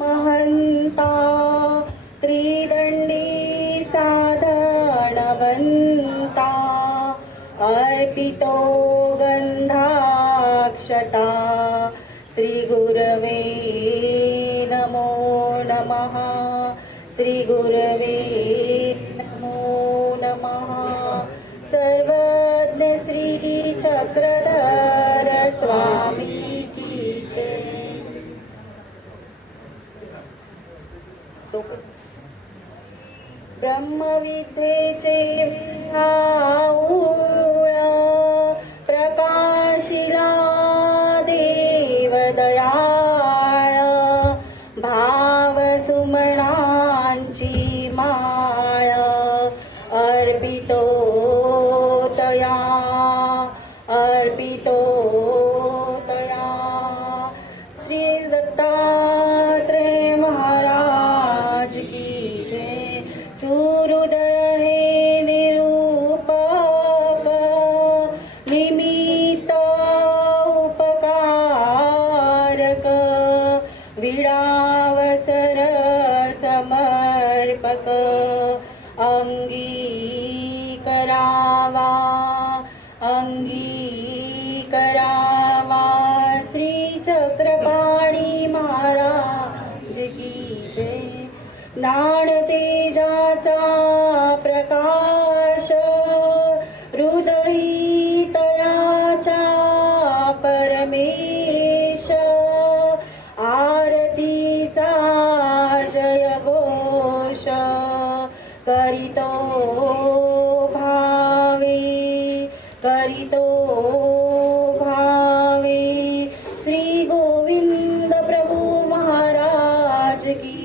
महन्ता त्रिदण्डी साधनवन्ता अर्पितो गन्धाक्षता श्रीगुरवे नमो नमः श्रीगुरवे नमो नमः। सर्वज्ञ श्री ब्रह्मविद्येचे आऊळ प्रकाशिला देवदयाळ भाव मा निर्पक अंगी करावा अंगी करावा श्री महाराज की जय. ज्ञान तेजाचा प्रकाश हृदयी तयाचा परमे हरितो भावे श्री गोविंद प्रभु महाराज की।